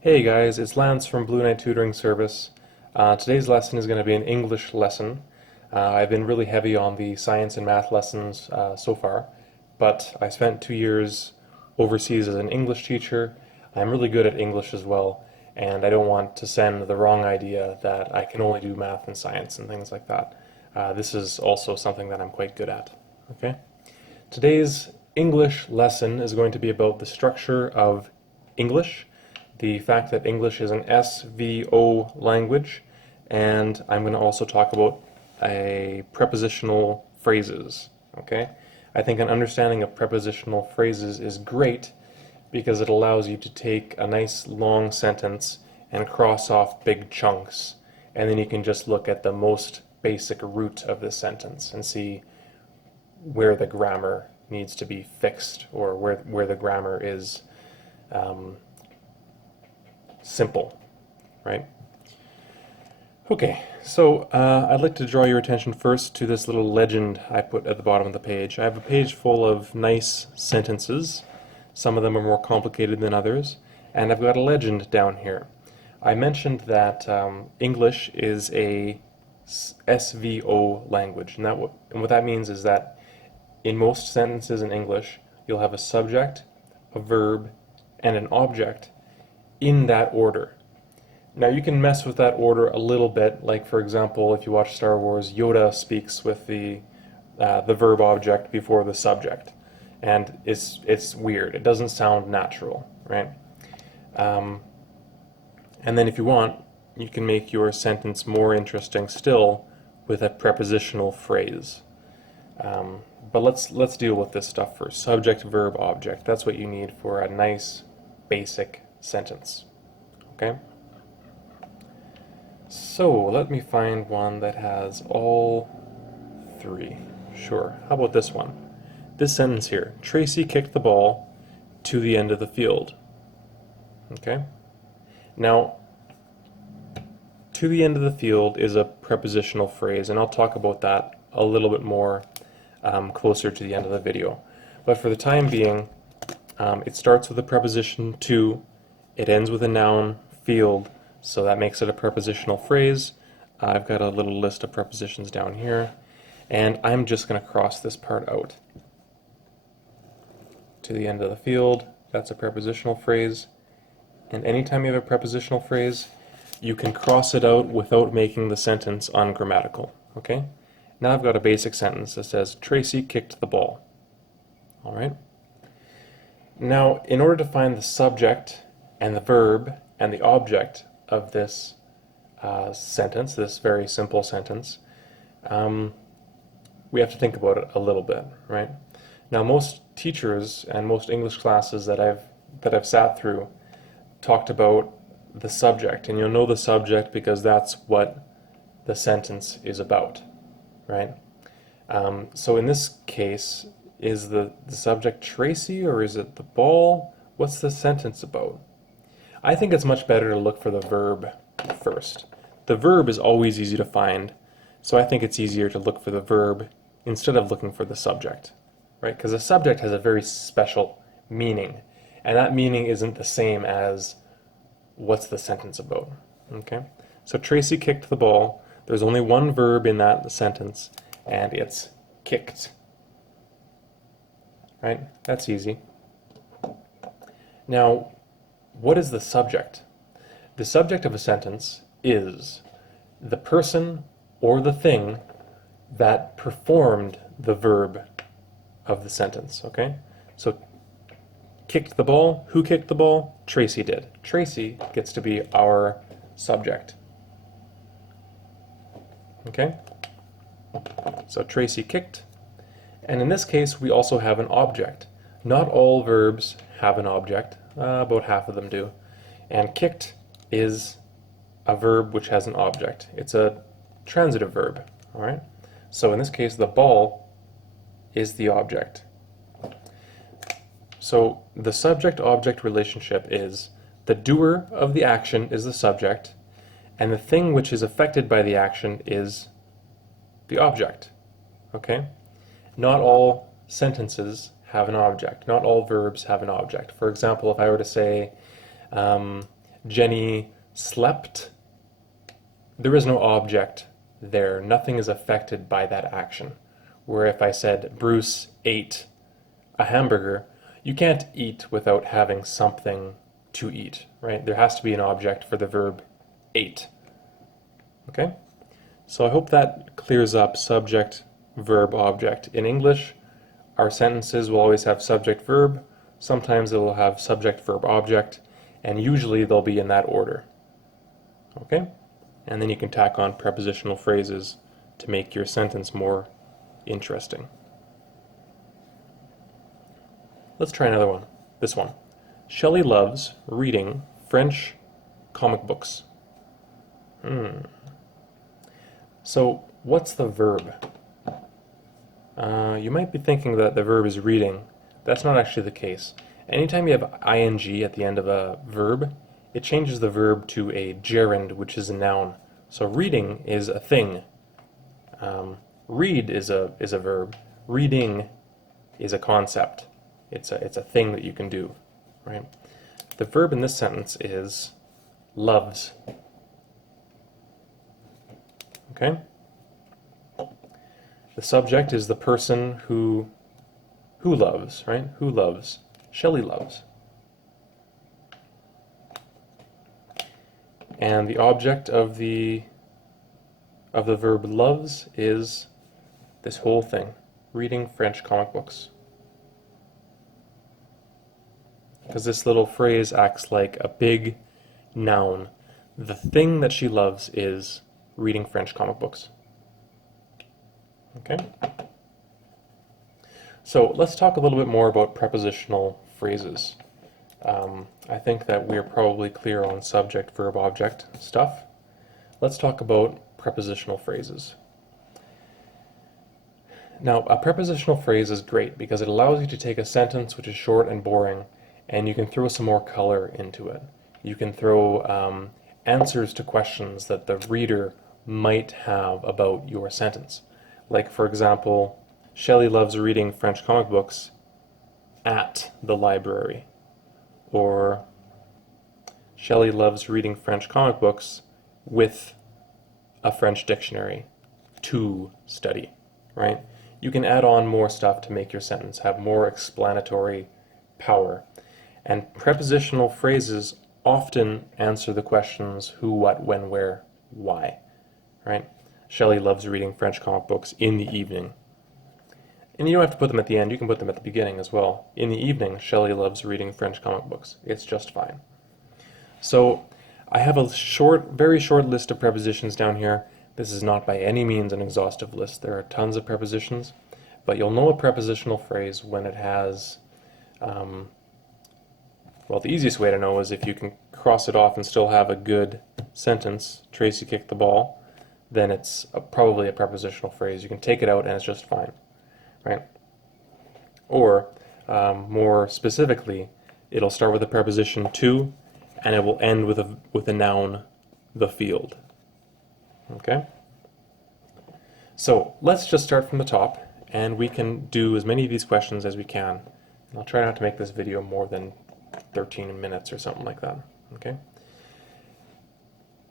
Hey guys, it's Lance from Blue Knight Tutoring Service. Today's lesson is going to be an English lesson. I've been really heavy on the science and math lessons so far, but I spent 2 years overseas as an English teacher. I'm really good at English as well, and I don't want to send the wrong idea that I can only do math and science and things like that. This is also something that I'm quite good at. Okay? Today's English lesson is going to be about the structure of English, the fact that English is an SVO language, and I'm going to also talk about prepositional phrases. Okay? I think an understanding of prepositional phrases is great because it allows you to take a nice long sentence and cross off big chunks, and then you can just look at the most basic root of the sentence and see where the grammar needs to be fixed, or where the grammar is simple, right? Okay, so I'd like to draw your attention first to this little legend I put at the bottom of the page. I have a page full of nice sentences. Some of them are more complicated than others, and I've got a legend down here. I mentioned that English is a SVO language, and what that means is that in most sentences in English, you'll have a subject, a verb, and an object in that order. Now you can mess with that order a little bit, like for example, if you watch Star Wars, Yoda speaks with the verb object before the subject, and it's weird. It doesn't sound natural, right? And then if you want, you can make your sentence more interesting still with a prepositional phrase. But let's deal with this stuff first. Subject, verb, object. That's what you need for a nice, basic sentence. Okay? So let me find one that has all three. Sure. How about this one? This sentence here. Tracy kicked the ball to the end of the field. Okay? Now, to the end of the field is a prepositional phrase, and I'll talk about that a little bit more closer to the end of the video. But for the time being, it starts with a preposition to, it ends with a noun, field, so that makes it a prepositional phrase. I've got a little list of prepositions down here, and I'm just going to cross this part out. To the end of the field, that's a prepositional phrase, and anytime you have a prepositional phrase, you can cross it out without making the sentence ungrammatical. Okay? Now I've got a basic sentence that says, Tracy kicked the ball. All right? Now, in order to find the subject and the verb and the object of this sentence, this very simple sentence, we have to think about it a little bit, right? Now, most teachers and most English classes that I've sat through talked about the subject, and you'll know the subject because that's what the sentence is about, right? So in this case, is the subject Tracy, or is it the ball? What's the sentence about? I think it's much better to look for the verb first. The verb is always easy to find, so I think it's easier to look for the verb instead of looking for the subject, right? Because the subject has a very special meaning, and that meaning isn't the same as what's the sentence about, okay? So Tracy kicked the ball. There's only one verb in that sentence, and it's kicked. Right? That's easy. Now, what is the subject? The subject of a sentence is the person or the thing that performed the verb of the sentence, okay? So, kicked the ball. Who kicked the ball? Tracy did. Tracy gets to be our subject. Okay? So Tracy kicked. And in this case, we also have an object. Not all verbs have an object. About half of them do. And kicked is a verb which has an object. It's a transitive verb. All right? So in this case, the ball is the object. So the subject-object relationship is the doer of the action is the subject, and the thing which is affected by the action is the object. Okay? Not all sentences have an object. Not all verbs have an object. For example, if I were to say, Jenny slept, there is no object there. Nothing is affected by that action. Where if I said Bruce ate a hamburger, you can't eat without having something to eat, right? There has to be an object for the verb ate. Okay? So I hope that clears up subject, verb, object. In English, our sentences will always have subject, verb. Sometimes it will have subject, verb, object, and usually they'll be in that order. Okay? And then you can tack on prepositional phrases to make your sentence more interesting. Let's try another one. This one. Shelley loves reading French comic books. So, what's the verb? You might be thinking that the verb is reading. That's not actually the case. Anytime you have ing at the end of a verb, it changes the verb to a gerund, which is a noun. So reading is a thing. Read is a verb. Reading is a concept. It's a thing that you can do, right? The verb in this sentence is loves. Okay? The subject is the person who loves, right? Who loves? Shelley loves. And the object of the verb loves is this whole thing, reading French comic books. Because this little phrase acts like a big noun. The thing that she loves is reading French comic books. Okay? So let's talk a little bit more about prepositional phrases. I think that we're probably clear on subject, verb, object stuff. Let's talk about prepositional phrases. Now, a prepositional phrase is great because it allows you to take a sentence which is short and boring and you can throw some more color into it. You can throw answers to questions that the reader might have about your sentence. Like, for example, Shelley loves reading French comic books at the library. Or Shelley loves reading French comic books with a French dictionary to study, right? You can add on more stuff to make your sentence have more explanatory power. And prepositional phrases often answer the questions who, what, when, where, why, right? Shelley loves reading French comic books in the evening. And you don't have to put them at the end, you can put them at the beginning as well. In the evening, Shelley loves reading French comic books. It's just fine. So, I have a very short list of prepositions down here. This is not by any means an exhaustive list. There are tons of prepositions, but you'll know a prepositional phrase when it has, well, the easiest way to know is if you can cross it off and still have a good sentence, Tracy kicked the ball, then it's probably a prepositional phrase. You can take it out and it's just fine. Right? Or, more specifically, it'll start with a preposition to, and it will end with a noun, the field. Okay? So, let's just start from the top, and we can do as many of these questions as we can. I'll try not to make this video more than 13 minutes or something like that. Okay?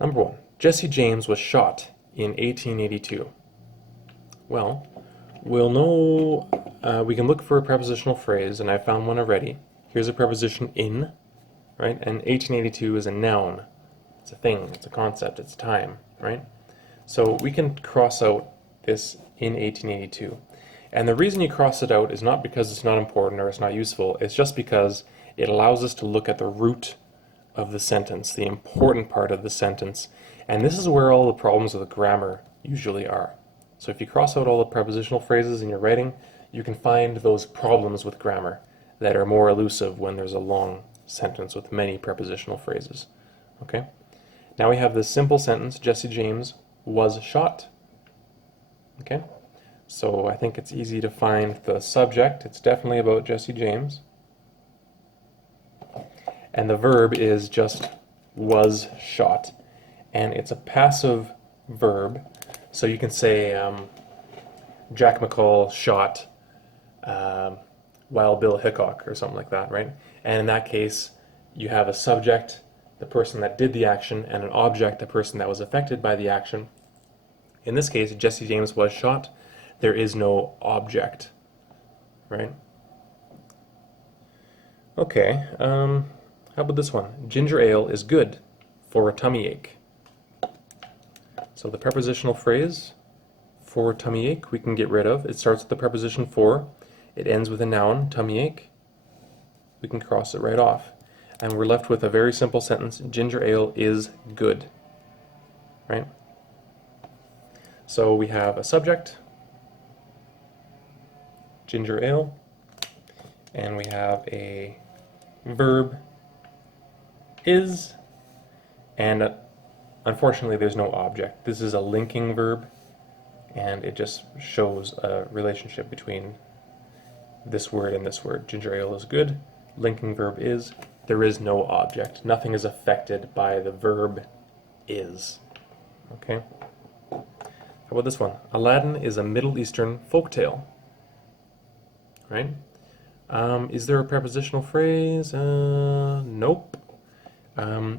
Number 1. Jesse James was shot in 1882. Well, we'll know, we can look for a prepositional phrase, and I found one already. Here's a preposition in, right? And 1882 is a noun. It's a thing, it's a concept, it's time, right? So we can cross out this in 1882. And the reason you cross it out is not because it's not important or it's not useful, it's just because it allows us to look at the root of the sentence, the important part of the sentence. And this is where all the problems with grammar usually are. So if you cross out all the prepositional phrases in your writing, you can find those problems with grammar that are more elusive when there's a long sentence with many prepositional phrases. Okay? Now we have this simple sentence, Jesse James was shot. Okay? So I think it's easy to find the subject. It's definitely about Jesse James. And the verb is just was shot. And it's a passive verb. So you can say Jack McCall shot Wild Bill Hickok or something like that, right? And in that case, you have a subject. the person that did the action, and an object, the person that was affected by the action. In this case, Jesse James was shot. There is no object, right? Okay, how about this one? Ginger ale is good for a tummy ache. So the prepositional phrase for tummy ache we can get rid of. It starts with the preposition for. It ends with a noun, tummy ache. We can cross it right off. And we're left with a very simple sentence, ginger ale is good, right? So we have a subject, ginger ale, and we have a verb, is, and unfortunately there's no object. This is a linking verb, and it just shows a relationship between this word and this word. Ginger ale is good, linking verb is, there is no object. Nothing is affected by the verb is. Okay? How about this one? Aladdin is a Middle Eastern folktale. Right? Is there a prepositional phrase? Nope.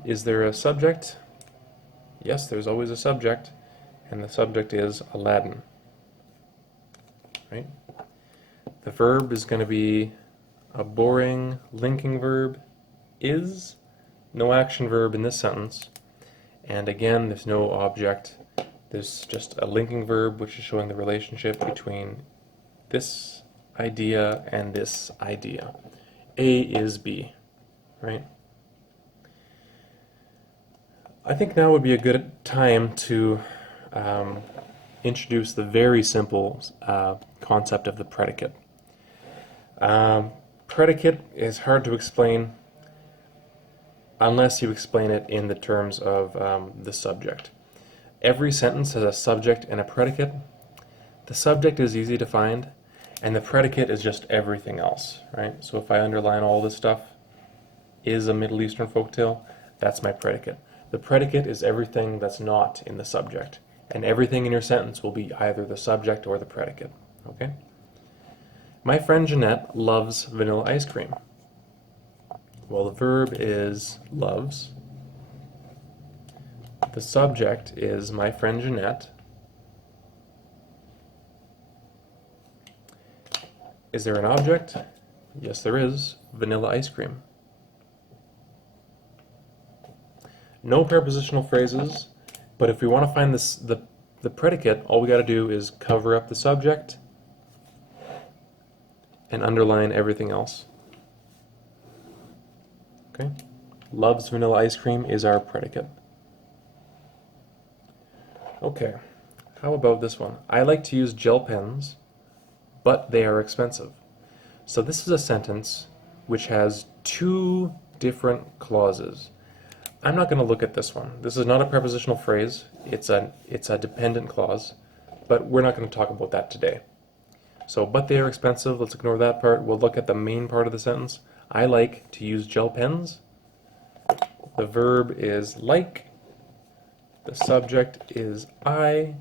Is there a subject? Yes, there's always a subject, and the subject is Aladdin. Right? The verb is going to be a boring linking verb, is, no action verb in this sentence, and again, there's no object. There's just a linking verb, which is showing the relationship between this idea and this idea. A is B, right? I think now would be a good time to introduce the very simple concept of the predicate. Predicate is hard to explain unless you explain it in the terms of the subject. Every sentence has a subject and a predicate. The subject is easy to find, and the predicate is just everything else, right? So if I underline all this stuff, is a Middle Eastern folktale, that's my predicate. The predicate is everything that's not in the subject, and everything in your sentence will be either the subject or the predicate, okay? My friend Jeanette loves vanilla ice cream. Well, the verb is loves. The subject is my friend Jeanette. Is there an object? Yes, there is. Vanilla ice cream. No prepositional phrases, but if we want to find the predicate, all we got to do is cover up the subject and underline everything else. Okay? Loves vanilla ice cream is our predicate. Okay, how about this one? I like to use gel pens, but they are expensive. So this is a sentence which has two different clauses. I'm not going to look at this one. This is not a prepositional phrase. It's a dependent clause, but we're not going to talk about that today. So, but they are expensive. Let's ignore that part. We'll look at the main part of the sentence. I like to use gel pens. The verb is like. The subject is I.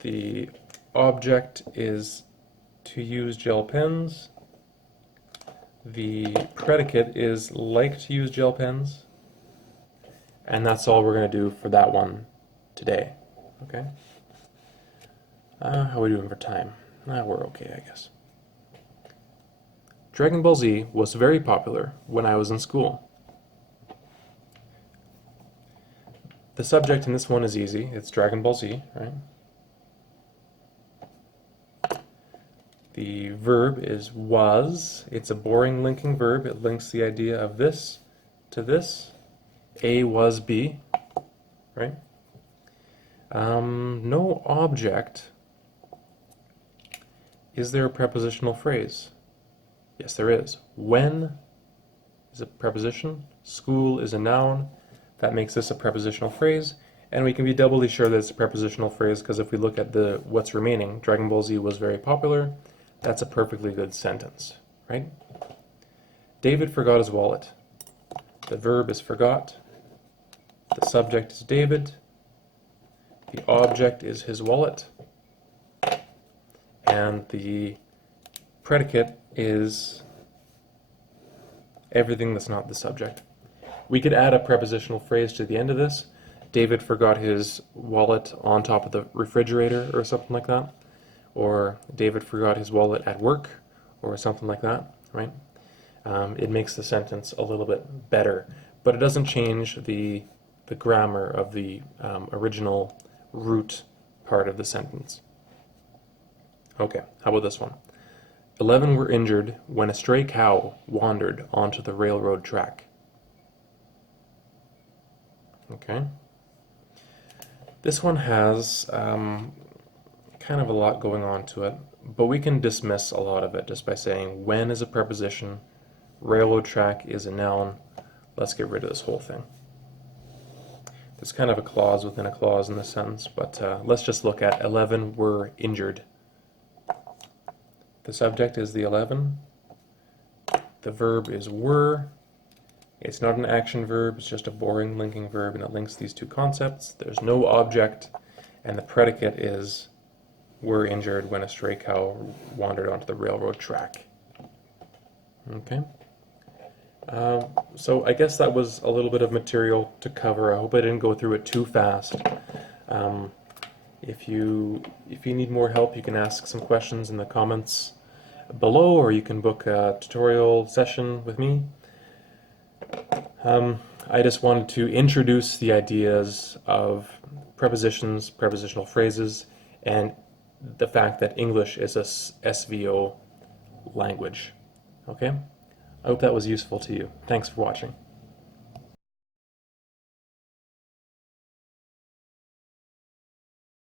The object is to use gel pens. The predicate is like to use gel pens. And that's all we're going to do for that one today. Okay? How are we doing for time? We're okay, I guess. Dragon Ball Z was very popular when I was in school. The subject in this one is easy. It's Dragon Ball Z, right? The verb is was. It's a boring linking verb. It links the idea of this to this. A was B, right? No object. Is there a prepositional phrase? Yes, there is. When is a preposition. School is a noun. That makes this a prepositional phrase. And we can be doubly sure that it's a prepositional phrase because if we look at what's remaining, Dragon Ball Z was very popular. That's a perfectly good sentence, right? David forgot his wallet. The verb is forgot. The subject is David. The object is his wallet. And the predicate is everything that's not the subject. We could add a prepositional phrase to the end of this. David forgot his wallet on top of the refrigerator or something like that. Or David forgot his wallet at work or something like that, right? It makes the sentence a little bit better, but it doesn't change the grammar of the original root part of the sentence. Okay, how about this one? 11 were injured when a stray cow wandered onto the railroad track. Okay. This one has kind of a lot going on to it, but we can dismiss a lot of it just by saying when is a preposition, railroad track is a noun. Let's get rid of this whole thing. There's kind of a clause within a clause in this sentence, but let's just look at 11 were injured. The subject is the 11. The verb is were. It's not an action verb, it's just a boring linking verb, and it links these two concepts. There's no object, and the predicate is were injured when a stray cow wandered onto the railroad track. Okay. So I guess that was a little bit of material to cover. I hope I didn't go through it too fast. If you need more help, you can ask some questions in the comments below, or you can book a tutorial session with me. I just wanted to introduce the ideas of prepositions, prepositional phrases, and the fact that English is a SVO language. Okay? I hope that was useful to you. Thanks for watching.